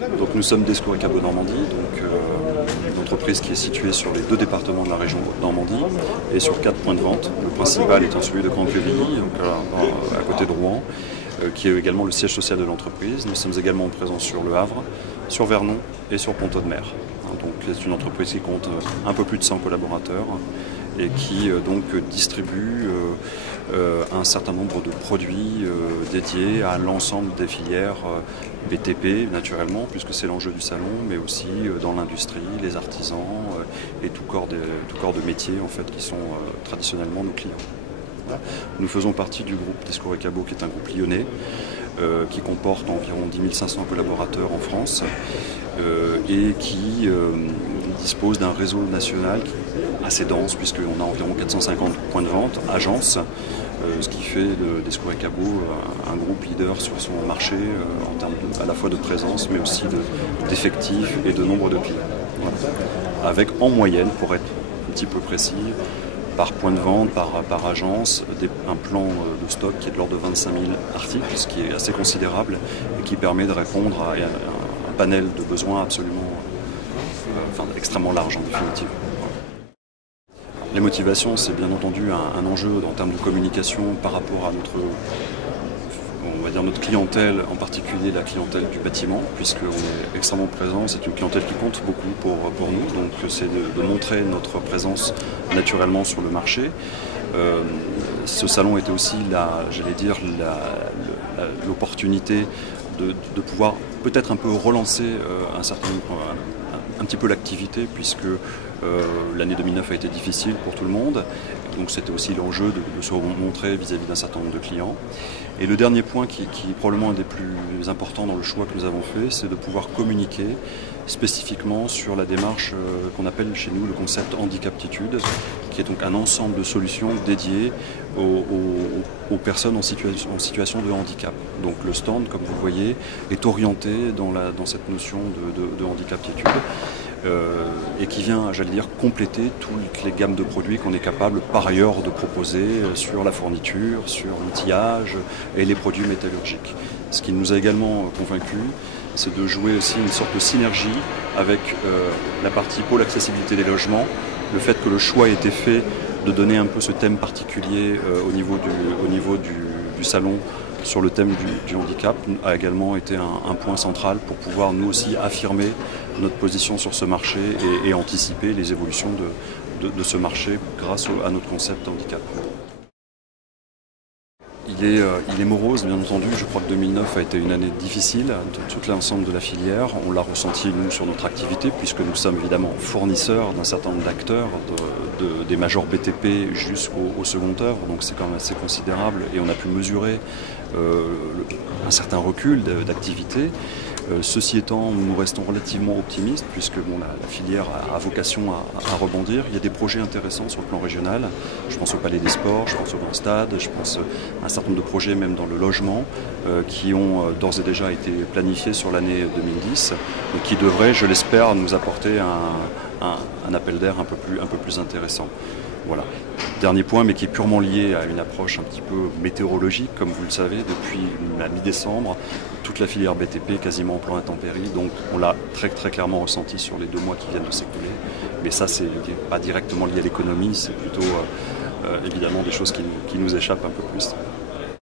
Donc nous sommes Descours et Cabot Normandie, une entreprise qui est située sur les 2 départements de la région Normandie et sur 4 points de vente. Le principal étant celui de Grande-Quevilly, à côté de Rouen, qui est également le siège social de l'entreprise. Nous sommes également présents sur Le Havre, sur Vernon et sur Pont-Audemer. Donc c'est une entreprise qui compte un peu plus de 100 collaborateurs et qui donc distribue un certain nombre de produits dédiés à l'ensemble des filières BTP naturellement, puisque c'est l'enjeu du salon, mais aussi dans l'industrie, les artisans et tout corps de métier en fait, qui sont traditionnellement nos clients. Voilà. Nous faisons partie du groupe Descours et Cabot, qui est un groupe lyonnais, qui comporte environ 10 500 collaborateurs en France et qui dispose d'un réseau national assez dense, puisqu'on a environ 450 points de vente, agences, ce qui fait de Descours et Cabot un groupe leader sur son marché en termes à la fois de présence, mais aussi d'effectifs et de nombre de clients. Voilà. Avec en moyenne, pour être un petit peu précis, par point de vente, par agence, un plan de stock qui est de l'ordre de 25 000 articles, ce qui est assez considérable et qui permet de répondre à un panel de besoins absolument extrêmement large en définitive. Les motivations, c'est bien entendu un enjeu en termes de communication par rapport à notre clientèle, en particulier la clientèle du bâtiment, puisqu'on est extrêmement présent, c'est une clientèle qui compte beaucoup pour nous, donc c'est de montrer notre présence naturellement sur le marché. Ce salon était aussi l'opportunité de pouvoir peut-être un peu relancer un petit peu l'activité, puisque l'année 2009 a été difficile pour tout le monde. Donc c'était aussi l'enjeu de se montrer vis-à-vis d'un certain nombre de clients. Et le dernier point qui est probablement un des plus importants dans le choix que nous avons fait, c'est de pouvoir communiquer spécifiquement sur la démarche qu'on appelle chez nous le concept Handicaptitude, qui est donc un ensemble de solutions dédiées aux personnes en situation de handicap. Donc le stand, comme vous le voyez, est orienté dans cette notion de handicaptitude. Et qui vient, j'allais dire, compléter toutes les gammes de produits qu'on est capable par ailleurs de proposer sur la fourniture, sur l'outillage et les produits métallurgiques. Ce qui nous a également convaincus, c'est de jouer aussi une sorte de synergie avec la partie pôle accessibilité des logements, le fait que le choix ait été fait de donner un peu ce thème particulier au niveau du salon sur le thème du handicap a également été un point central pour pouvoir nous aussi affirmer notre position sur ce marché et anticiper les évolutions de ce marché grâce à notre concept handicap. Il est morose, bien entendu. Je crois que 2009 a été une année difficile de tout l'ensemble de la filière. On l'a ressenti, nous, sur notre activité, puisque nous sommes évidemment fournisseurs d'un certain nombre d'acteurs, des majors BTP jusqu'au second œuvre. Donc c'est quand même assez considérable et on a pu mesurer un certain recul d'activité. Ceci étant, nous restons relativement optimistes puisque la filière a vocation à rebondir. Il y a des projets intéressants sur le plan régional. Je pense au Palais des Sports, je pense au Grand Stade, je pense à un certain nombre de projets même dans le logement qui ont d'ores et déjà été planifiés sur l'année 2010 et qui devraient, je l'espère, nous apporter un appel d'air un peu plus intéressant. Voilà. Dernier point, mais qui est purement lié à une approche un petit peu météorologique, comme vous le savez, depuis la mi-décembre, toute la filière BTP est quasiment en plan intempérie, donc on l'a très clairement ressenti sur les 2 mois qui viennent de s'écouler. Mais ça, c'est pas directement lié à l'économie, c'est plutôt évidemment des choses qui nous échappent un peu plus.